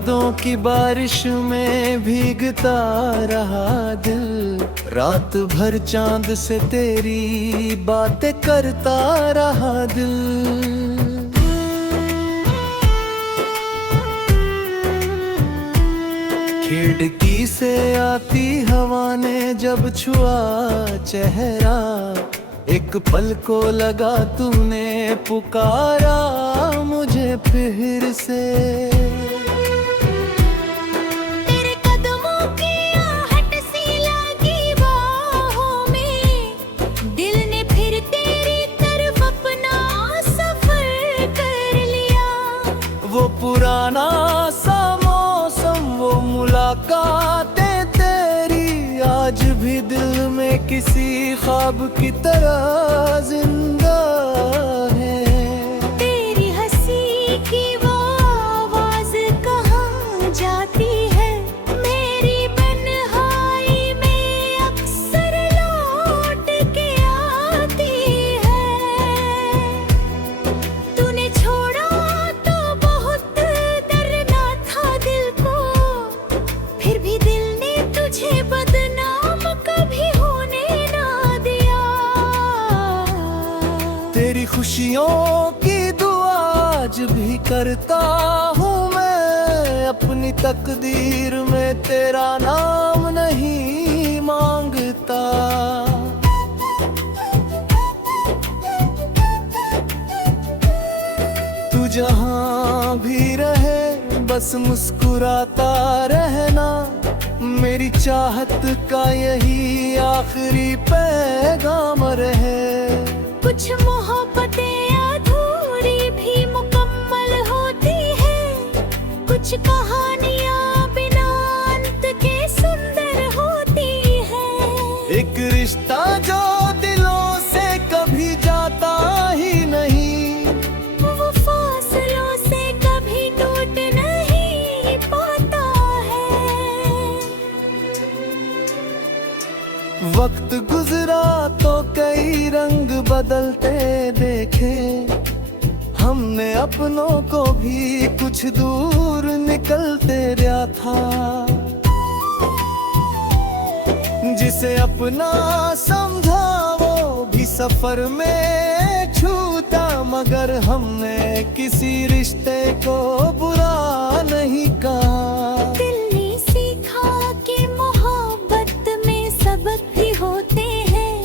यादों की बारिश में भीगता रहा दिल, रात भर चांद से तेरी बातें करता रहा दिल। खिड़की से आती हवा ने जब छुआ चेहरा, एक पल को लगा तूने पुकारा मुझे फिर से। तेरे कदमों की आहट सी लगी बाहों में, दिल ने फिर तेरी तरफ अपना सफर कर लिया। वो पुराना सा मौसम, वो मुलाकातें तेरी आज भी दिल में किसी ख्वाब की तरह जिंदा है। तेरी हंसी की वो आवाज कहाँ जाती है, मेरी तन्हाई में अक्सर लौट के आती है। तूने छोड़ा तो बहुत डरना था दिल को, फिर भी दिल ने तुझे बदनाम कभी होने ना दिया। तेरी खुशियों की दुआ आज भी करता हूँ मैं, अपनी तकदीर में तेरा नाम नहीं मांगता। तू जहाँ भी रहे बस मुस्कुराता रहना, मेरी चाहत का यही आखिरी पैगाम रहे। कुछ मोहब्बतें अधूरी भी मुकम्मल होती है, कुछ कहानियां बिना अंत के सुंदर होती है। एक रिश्ता जो दिलों से कभी जाता ही नहीं, वो फासलों से कभी टूट नहीं पाता है। वक्त गुजरा तो कई रंग बदलते देखे, हमने अपनों को भी कुछ दूर निकलते रहा था। जिसे अपना समझा वो भी सफर में छूटा, मगर हमने किसी रिश्ते को बुरा नहीं कहा। दिल ने सीखा कि मोहब्बत में सबक भी होते हैं,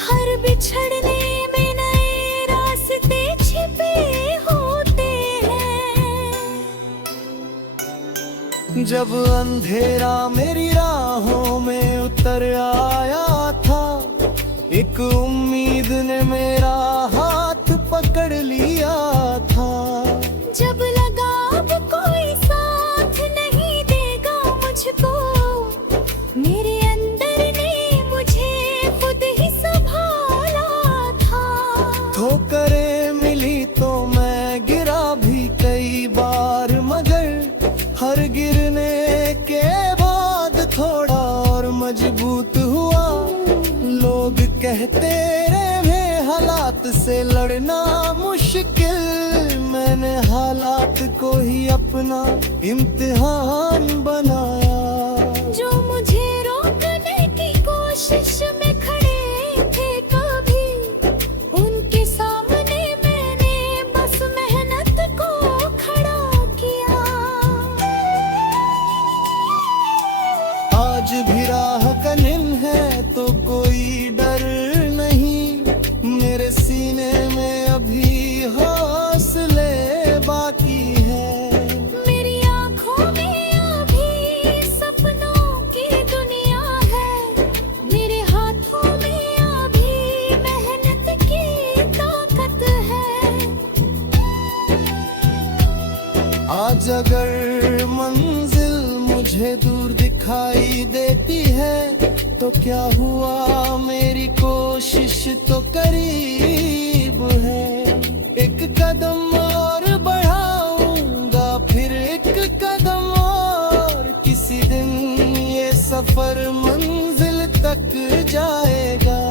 हर बिछड़ने में नए रास्ते छिपे होते हैं। जब अंधेरा मेरी राहों में उतर आया था, एक उम्मीद ने मेरा हाथ पकड़ लिया था। जब लगा अब कोई साथ नहीं देगा मुझको, मेरे अंदर ने मुझे खुद ही संभाला था। ठोकरें मिली तो मैं गिरा भी कई बार, मगर हर गिरने के बाद थोड़ा और मजबूत हुआ। लोग कहते रहे हालात से लड़ना मुश्किल, मैंने हालात को ही अपना इम्तिहान बनाया। जो मुझे रोकने की कोशिश में खड़े थे कभी, उनके सामने मैंने बस मेहनत को खड़ा किया। आज भी राह कठिन है तो कोई डर नहीं, मेरे सीने में अभी हौसले बाकी है। मेरी आँखों में अभी सपनों की दुनिया है, मेरे हाथों में अभी मेहनत की ताकत है। आज अगर मंजिल मुझे दूर दिखाई देती है तो क्या हुआ, मेरी कोशिश तो करीब है। एक कदम और बढ़ाऊंगा, फिर एक कदम और, किसी दिन ये सफर मंजिल तक जाएगा।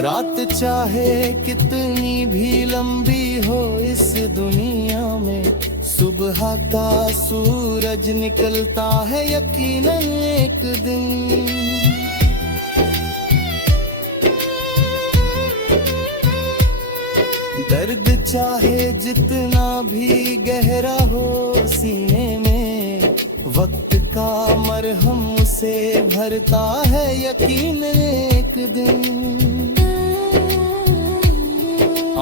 रात चाहे कितनी भी लंबी हो इस दुनिया में, सुबह का सूरज निकलता है यकीनन एक दिन। दर्द चाहे जितना भी गहरा हो सीने में, वक्त का मरहम उसे भरता है यकीनन एक दिन।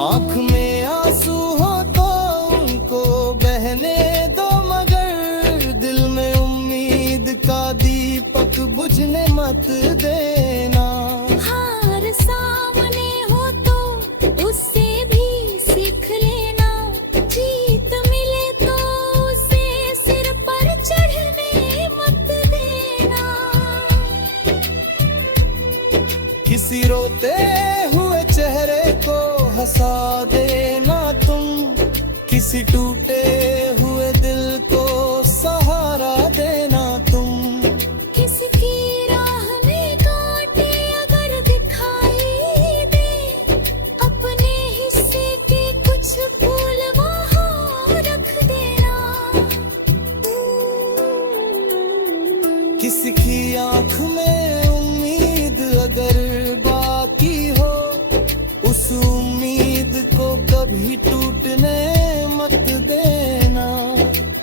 आँख में आंसू हो तो उनको बहने दो, मगर दिल में उम्मीद का दीपक बुझने मत देना। हार सामने हो तो उससे भी सीख लेना, जीत मिले तो उसे सिर पर चढ़ने मत देना। किसी रोते हुए चेहरे को हंसा देना तुम, किसी टूटे हुए दिल को सहारा देना तुम। किसी की राह में कांटे अगर दिखाई दे, अपने हिस्से के कुछ फूल वहाँ रख देना। किसी की आँख में उम्मीद अगर बाकी हो, उस उम्मीद को कभी टूटने मत देना।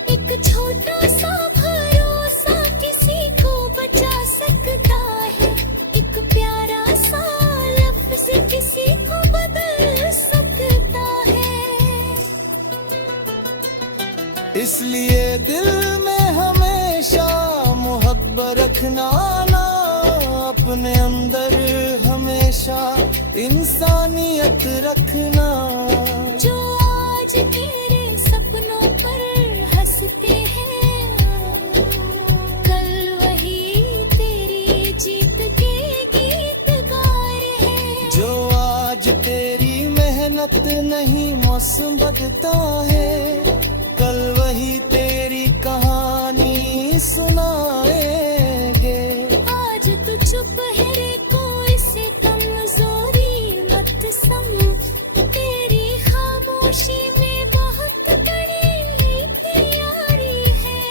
एक छोटा सा भरोसा किसी को बचा सकता है, एक प्यारा सा लफ्ज़ किसी को बदल सकता है। इसलिए दिल में हमेशा मोहब्बत रखना ना, अपने अंदर हमेशा इंसानियत रखना। जो आज तेरे सपनों पर हंसते हैं, कल वही तेरी जीत के गीत गा रहे हैं। जो आज तेरी मेहनत नहीं मौसम बदलता है, कल वही तेरी कहानी सुनाएंगे। आज तू चुप है रे, कोई से कमजोरी मत समझ, तेरी खामोशी में बहुत बड़ी तैयारी है।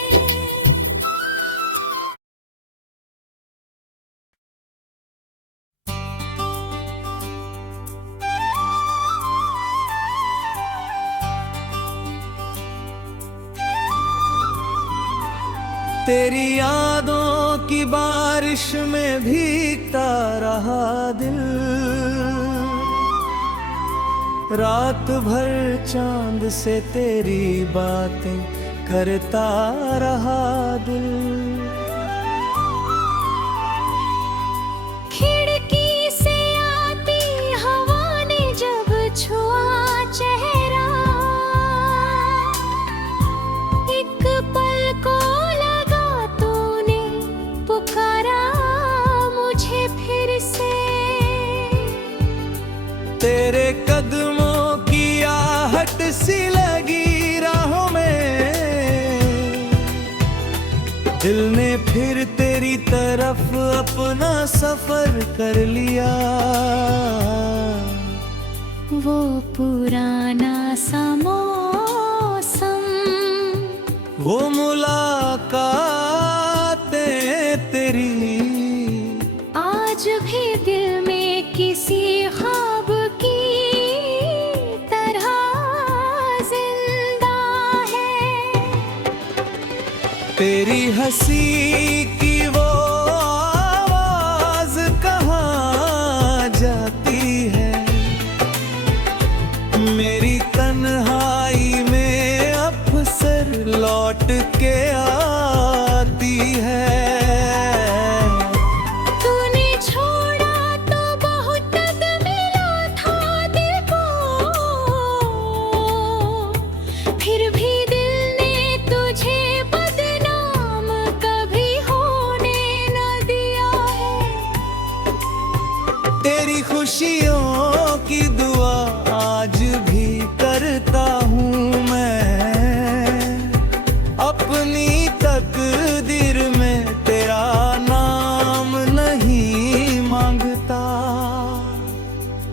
तेरी यादों की बारिश में भीगता रहा दिल, रात भर चांद से तेरी बातें करता रहा दिल। खिड़की से आती हवा ने जब छुआ चेहरा, एक पल को लगा तूने पुकारा मुझे फिर से। तेरे कदमों की आहट सी लगी राहों में, दिल ने फिर तेरी तरफ अपना सफर कर लिया। वो पुराना सा मौसम, वो मुलाकातें तेरी, आज भी दिल में किसी ख्वाब की तरह जिंदा है। तेरी हंसी की वो आवाज कहाँ जाती है, मेरी तन्हाई में अक्सर लौट के आती है। तूने छोड़ा तो बहुत मिला था दिल को, फिर भी दिल ने तुझे बदनाम कभी होने न दिया है। तेरी खुशियों की दुआ आज भी करता हूँ मैं, अपनी तकदीर में तेरा नाम नहीं मांगता।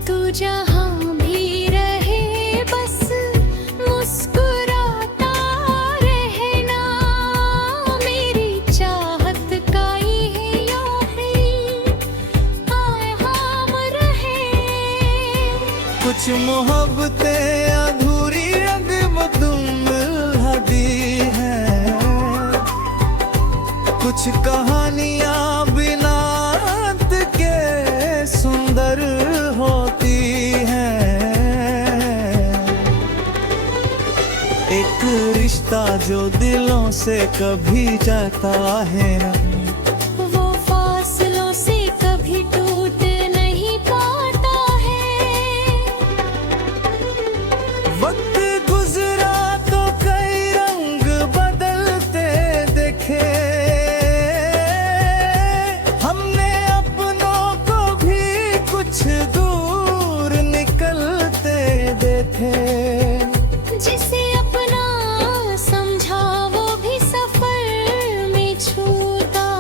तू जहाँ भी रहे बस कुछ मोहब्बतें अधूरी रंग तुम दी है, कुछ कहानियां बिना अंत के सुंदर होती हैं। एक रिश्ता जो दिलों से कभी जाता है ना, वो फासलों से कभी टूट नहीं पाता है। वक्त गुजरा तो कई रंग बदलते देखे, हमने अपनों को भी कुछ दूर निकलते देखे। जिसे अपना समझा वो भी सफर में छूटा,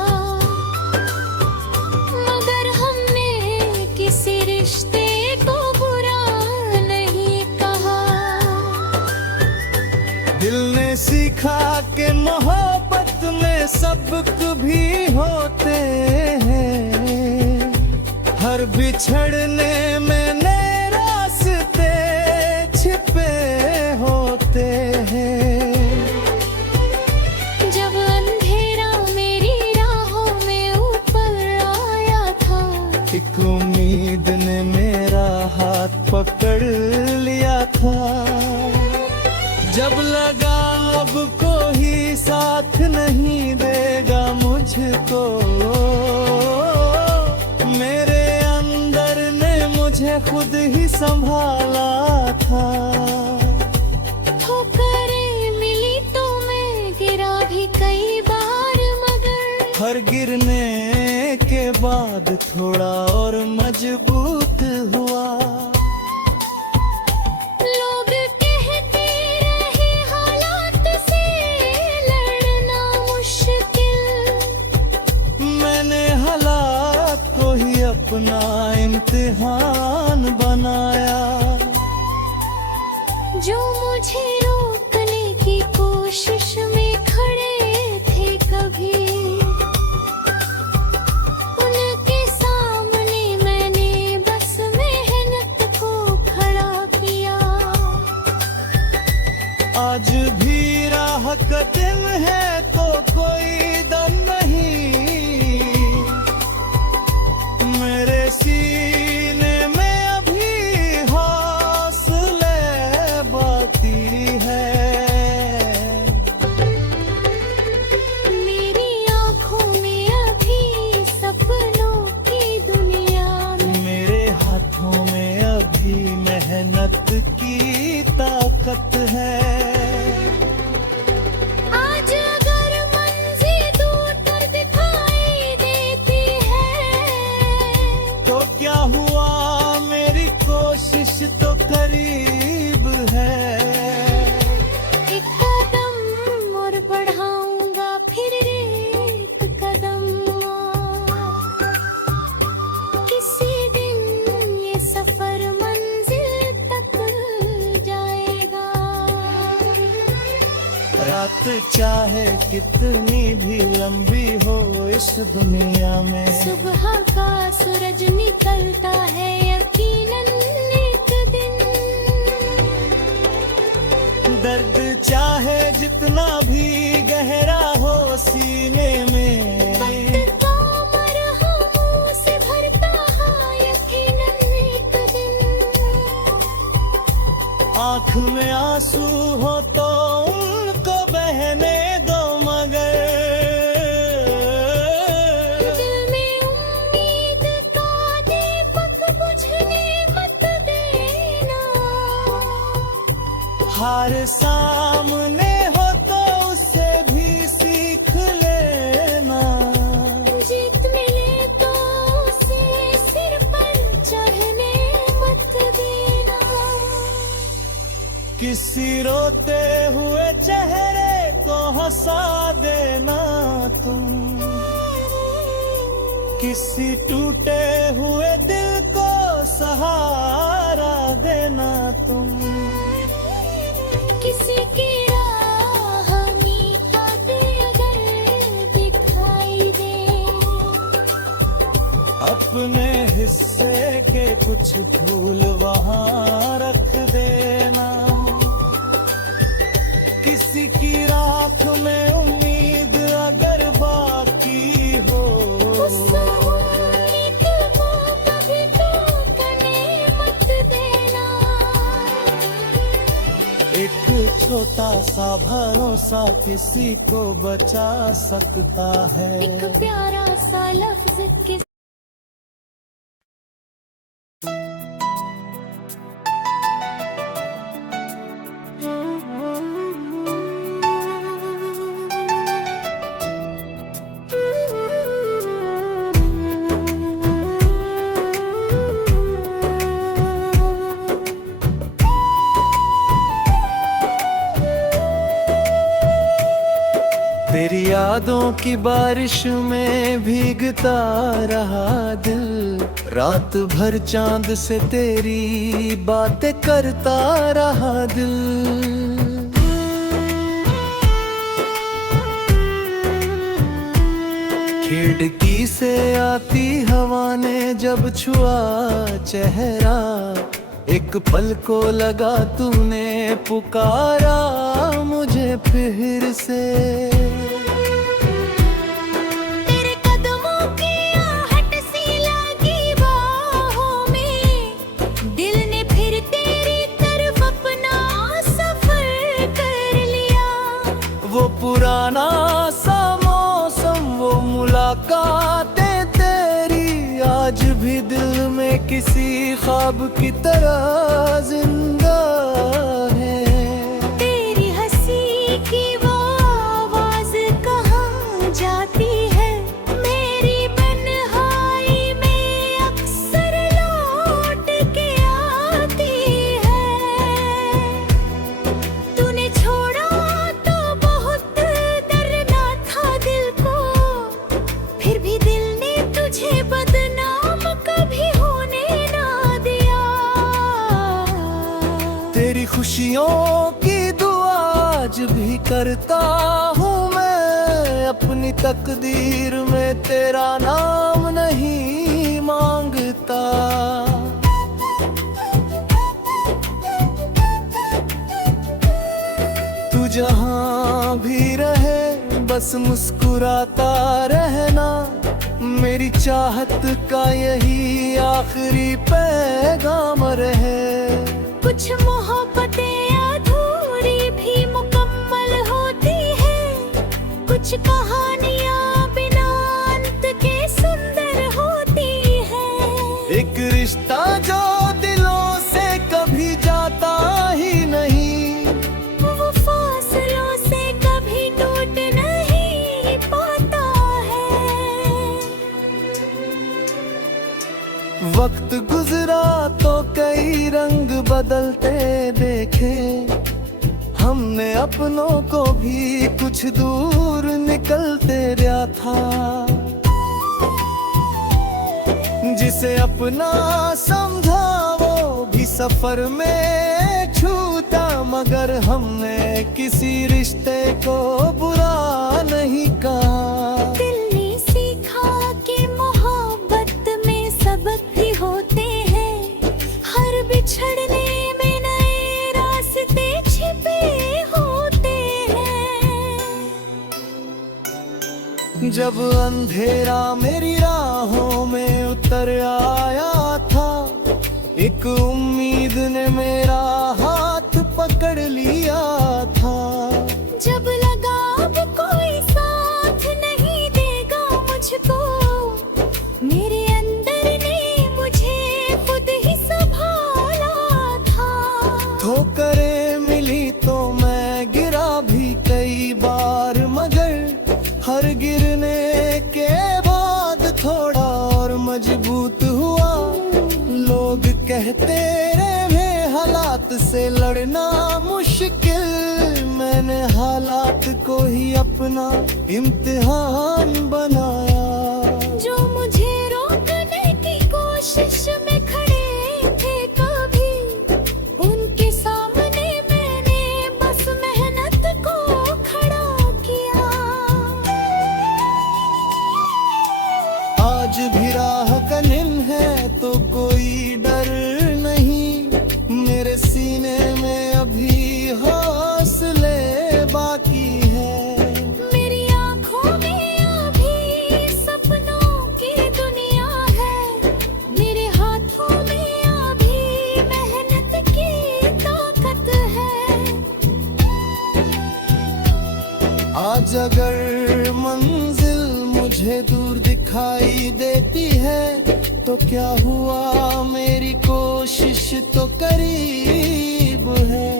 मगर हमने किसी रिश्ते को बुरा नहीं कहा। दिल ने सीखा कि मोहब्बत में सबक भी होते हैं, हर बिछड़ने में नए रास्ते छिपे होते हैं। जब अंधेरा मेरी राहों में ऊपर आया था, एक उम्मीद ने मेरा हाथ पकड़ लिया था। जब लगा अब कोई साथ नहीं देगा मुझको, मेरे अंदर ने मुझे खुद ही संभाला था। ठोकरें मिली तो मैं गिरा भी कई बार, मगर हर गिरने के बाद थोड़ा और मजबूत हुआ। लोग कहते रहे हालात से लड़ना मुश्किल, मैंने हालात को ही अपना इम्तिहान बनाया। जो मुझे रोकने की कोशिश में खड़े थे कभी, उनके सामने मैंने बस मेहनत को खड़ा किया। आज भी राह कठिन है तो कोई दम नहीं, मेरे सीने में अभी हौसले बाती है। मेरी आँखों में अभी सपनों की दुनिया में, मेरे हाथों में अभी मेहनत की ताकत है। आज अगर मंजिल दूर पर दिखाई देती है, तो क्या हुआ, मेरी कोशिश तो करीब है। एक कदम और बढ़ाऊंगा फिर एक कदम, किसी दिन ये सफर मंजिल तक जाएगा। रात चाहे कितनी भी लंबी हो इस दुनिया में, सुबह का सूरज निकलता है यकीनन एक दिन। दर्द चाहे जितना भी गहरा हो सीने में, वक्त का मरहमों से भरता है यकीनन एक दिन। आँख में आंसू हो तो उनको बहने दो, मगर दिल में उम्मीद का दीपक बुझने मत देना। हार सामने हो तो उससे भी सीख लेना। जीत मिले तो उसे सिर पर चढ़ने मत देना। किसी रोते हुए चेहरे को हंसा देना तुम, किसी टूटे हुए दिल को सहारा देना तुम। किसी की राह में आते अगर दिखाई दे, अपने हिस्से के कुछ फूल वहाँ रख देना। किसी की राख में उम्मीद अगर बाकी हो, उस उम्मीद को कभी टूटने मत देना। एक छोटा सा भरोसा किसी को बचा सकता है। एक प्यारा सा लफ्ज किस तेरी यादों की बारिश में भीगता रहा दिल, रात भर चांद से तेरी बातें करता रहा दिल। खिड़की से आती हवा ने जब छुआ चेहरा, एक पल को लगा तूने पुकारा मुझे फिर से। तेरे कदमों की आहट सी लगी बाहों में, दिल ने फिर तेरी तरफ अपना सफर कर लिया। वो पुराना सा मौसम, वो मुलाकातें तेरी आज भी दिल में किसी ख्वाब की तरह जिंदा है। तेरी हंसी की वो आवाज कहाँ जाती है, मेरी तन्हाई में अक्सर लौट के आती है। तूने छोड़ा तो बहुत डरना था दिल को, फिर भी दिल ने तुझे बदनाम कभी होने ना दिया। तेरी खुशियों की दुआ आज भी करता हूँ मैं, अपनी तकदीर में तेरा नाम नहीं मांगता। तू जहाँ भी रहे बस मुस्कुराता रहना, मेरी चाहत का यही आखिरी पैगाम रहे। कुछ मोहब्बतें अधूरी भी मुकम्मल होती है, कुछ कहानियां बिना अंत के सुंदर होती है। एक रिश्ता जो दिलों से कभी जाता ही नहीं, वो फासलों से कभी टूट नहीं पाता है। वक्त गुजरा तो कई रंग बदलते देखे, हमने अपनों को भी कुछ दूर निकलते रहा था। जिसे अपना समझा वो भी सफर में छूटा, मगर हमने किसी रिश्ते को बुरा नहीं कहा। दिल ने सीखा कि मोहब्बत में सबक भी होते हैं, हर बिछड़ने में नए रास्ते छिपे होते हैं। जब अंधेरा मेरी राहों में उतर आया था, एक उम्मीद ने मेरा हाथ पकड़ लिया था। जब लगा अब कोई साथ नहीं देगा मुझको, मेरे अंदर ने मुझे खुद ही संभाला था। ठोकरें मिली तो मैं गिरा भी कई बार, मगर हर गिरने के बाद थोड़ा और मजबूत हुआ। लोग कहते रहे हालात से लड़ना मुश्किल, मैंने हालात को ही अपना इम्तिहान बनाया। जो मुझे रोकने की कोशिश में खड़े थे कभी, उनके सामने मैंने बस मेहनत को खड़ा किया। आज भी राह कनिन है दिखाई देती है। तो क्या हुआ, मेरी कोशिश तो करीब है।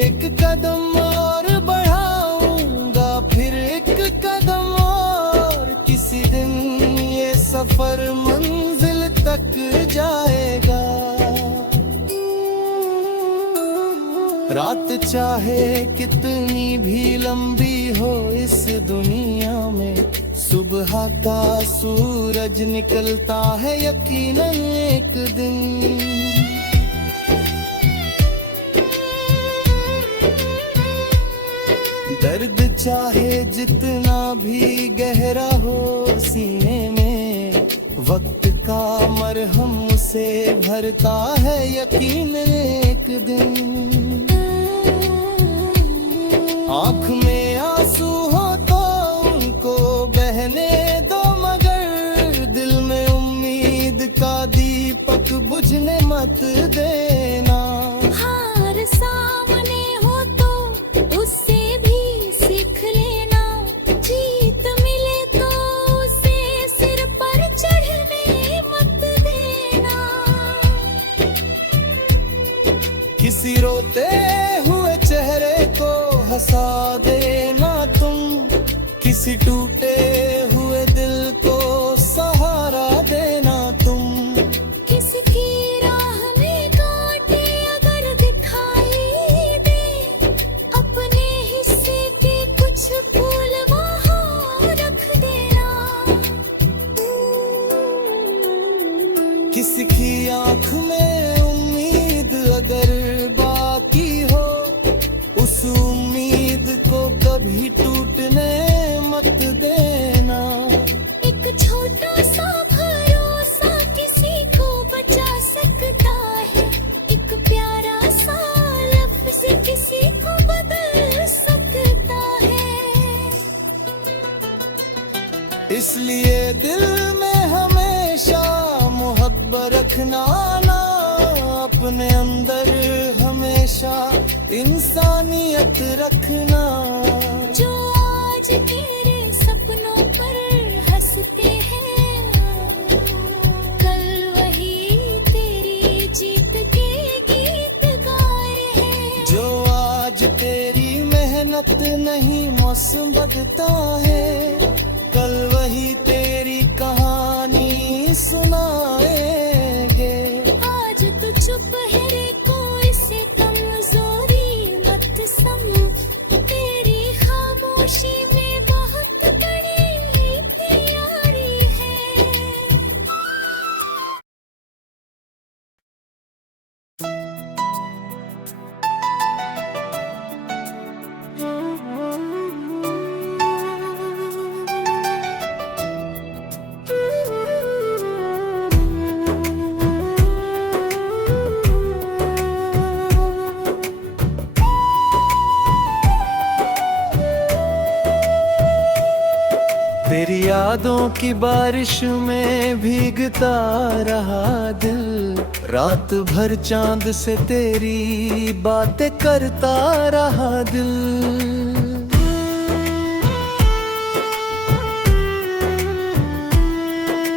एक कदम और बढ़ाऊंगा, फिर एक कदम और, किसी दिन ये सफर मंजिल तक जाएगा। रात चाहे कितनी भी लंबी हो इस दुनिया में, सुबह का सूरज निकलता है यकीनन एक दिन। दर्द चाहे जितना भी गहरा हो सीने में, वक्त का मरहम उसे भरता है यकीनन एक दिन। आँख में आंसू हो तो उनको बहने दो, मगर दिल में उम्मीद का दीपक बुझने मत देना। हार सामने हो तो उससे भी सीख लेना, जीत मिले तो उसे सिर पर चढ़ने मत देना। किसी रोते हुए चेहरे को हंसा देना तुम, किसी टूटे हुए दिल को सहारा देना तुम। किसी की राह में कांटे अगर दिखाई दे, अपने हिस्से के कुछ फूल वहाँ रख देना। किसी की आँख में उम्मीद अगर बाकी हो, उस उम्मीद को कभी टूटने मत देना। एक छोटा सा भरोसा किसी को बचा सकता है, एक प्यारा सा लफ्ज़ किसी को बदल सकता है। इसलिए दिल में हमेशा मोहब्बत रखना ना, अपने अंदर हमेशा इंसानियत रखना। जो आज तेरे सपनों पर हंसते हैं, कल वही तेरी जीत के गीत गा रहे हैं। जो आज तेरी मेहनत नहीं मौसम बदलता है, कल वही तेरी कहानी सुनाएंगे। आज तू चुप है रे, कोई से कमजोरी मत समझ, तेरी खामोशी में बहुत बड़ी तैयारी है। तेरी यादों की बारिश में भीगता रहा दिल, रात भर चांद से तेरी बातें करता रहा दिल।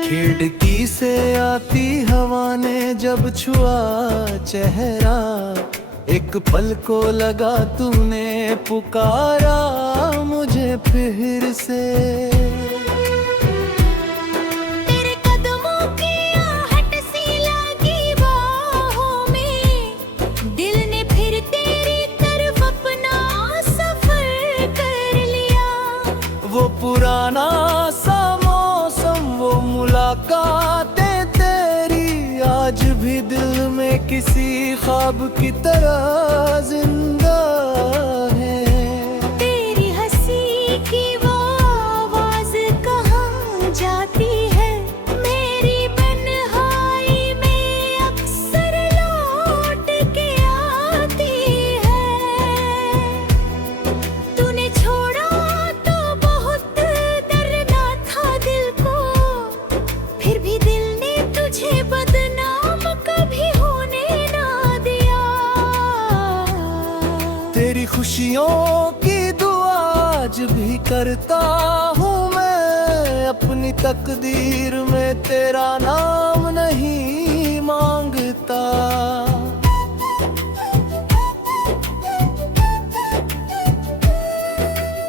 खिड़की से आती हवा ने जब छुआ चेहरा, एक पल को लगा तूने पुकारा मुझे फिर से। तेरे कदमों की आहट सी लगी बाहों में, दिल ने फिर तेरी तरफ अपना सफर कर लिया। वो पुराना सा मौसम, वो मुलाकातें तेरी आज भी दिल में किसी ख्वाब की तरह जिंदा है। तेरी हंसी की वो आवाज कहाँ जाती है, मेरी तन्हाई में अक्सर लौट के आती है। तूने छोड़ा तो बहुत डरना था दिल को, फिर भी दिल ने तुझे बदनाम कभी होने ना दिया। तेरी खुशियों की दुआ आज भी करता हूँ मैं, अपनी तकदीर में तेरा नाम नहीं मांगता।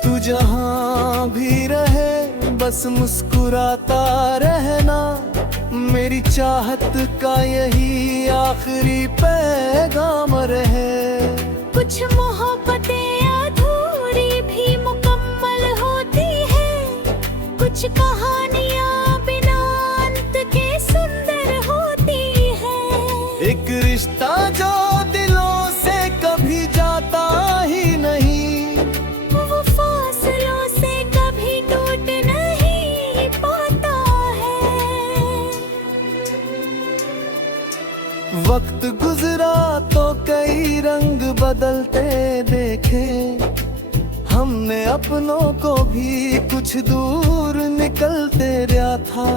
तू जहां भी रहे बस मुस्कुराता रहना, मेरी चाहत का यही आखिरी पैगाम रहे। कुछ मोहब्बतें अधूरी भी मुकम्मल होती है, कुछ कहानियां बिना अंत के सुंदर होती है। एक रिश्ता जो दिलों से कभी जाता ही नहीं, वो फासलों से कभी टूट नहीं पाता है। वक्त गुजरा तो कई रंग बदलते देखे, हमने अपनों को भी कुछ दूर निकलते रहा था।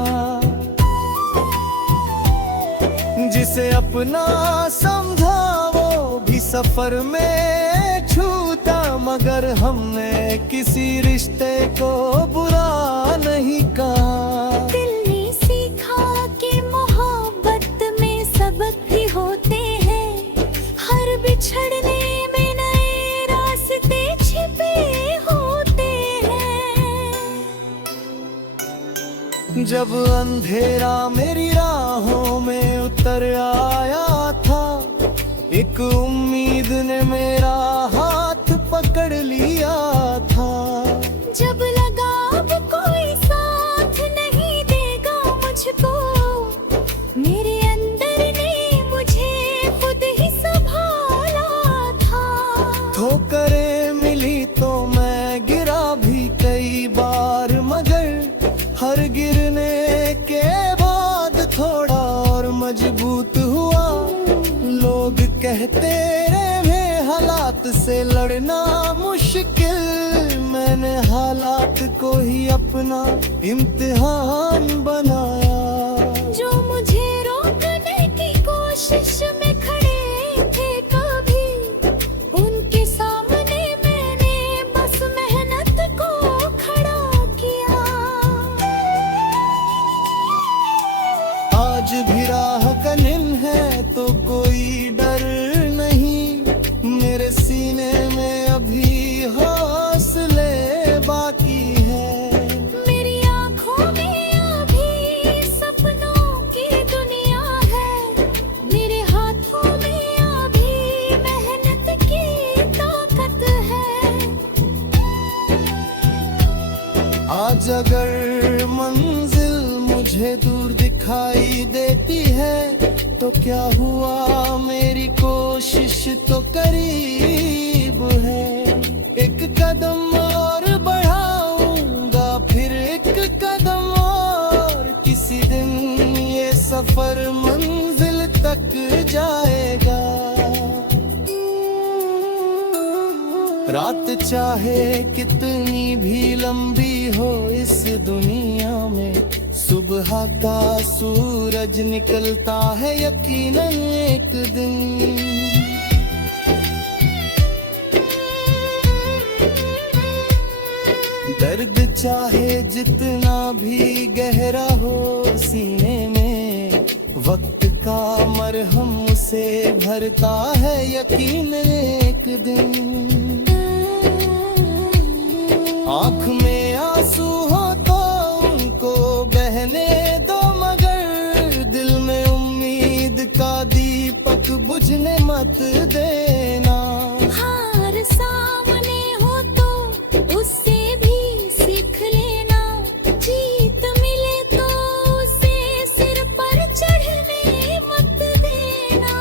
जिसे अपना समझा वो भी सफर में छूटा, मगर हमने किसी रिश्ते को बुरा नहीं कहा। दिल ने सीखा कि मोहब्बत में सबक भी होते हैं, हर बिछड़ने में नए रास्ते छिपे होते हैं। जब अंधेरा मेरी राहों में उतर आया था, एक उम्मीद ने मेरा हाथ पकड़ लिया था। जब लगा अब कोई साथ नहीं देगा मुझको, मेरे अंदर ने मुझे खुद ही संभाला था। ठोकरें मिली तो मैं गिरा भी कई बार, मगर हर गिरने के बाद थोड़ा और मजबूत हुआ। लोग कहते रहे हालात से लड़ना मुश्किल, मैंने हालात को ही अपना इम्तिहान बनाया। जो मुझे रोकने की कोशिश में खड़े थे कभी, उनके सामने मैंने बस मेहनत को खड़ा किया। आज भी राह कठिन है तो कोई डर नहीं, मेरे सीने में अभी हौसले बाकी है। मेरी आँखों में अभी सपनों की दुनिया है, मेरे हाथों में अभी मेहनत की ताकत है। आज अगर मंजिल मुझे दूर दिखाई देती है तो क्या हुआ, मेरी कोशिश तो करीब है। एक कदम और बढ़ाऊंगा, फिर एक कदम और, किसी दिन ये सफर मंजिल तक जाएगा। रात चाहे कितनी भी लंबी हो इस दुनिया में, सुबह का सूरज निकलता है यकीनन एक दिन। दर्द चाहे जितना भी गहरा हो सीने में, वक्त का मरहम उसे भरता है यकीनन एक दिन। आँख में आंसू हो तो उनको बहने दो, मगर दिल में उम्मीद का दीपक बुझने मत देना। हार सामने हो तो उससे भी सीख लेना, जीत मिले तो उसे सिर पर चढ़ने मत देना।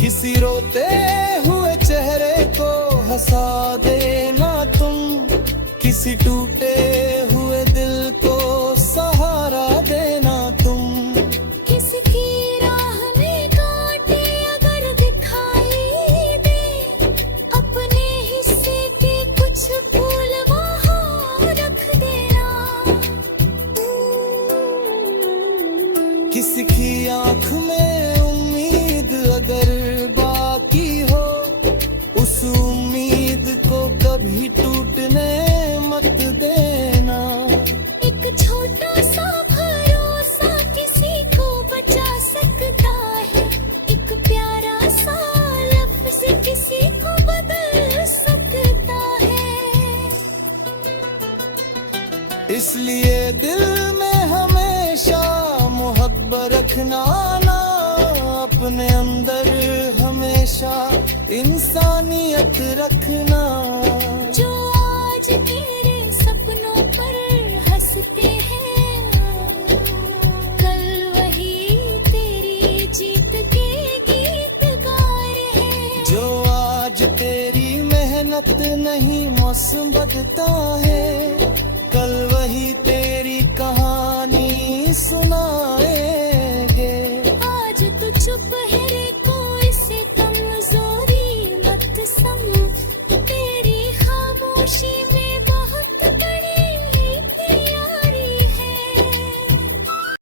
किसी रोते हुए चेहरे को हंसा देना तुम, किसी टूटे हुए दिल को सहारा देना तुम। किसी की राह में कांटे अगर दिखाई दे, अपने हिस्से के कुछ फूल वहाँ रख देना। किसी की आँख में उम्मीद अगर बाकी हो, उस उम्मीद को कभी टूटने मत दे। इसलिए दिल में हमेशा मोहब्बत रखना ना, अपने अंदर हमेशा इंसानियत रखना। जो आज तेरे सपनों पर हंसते हैं, कल वही तेरी जीत के गीतकार हैं। जो आज तेरी मेहनत नहीं मौसम बदलता है, कल वही तेरी कहानी सुना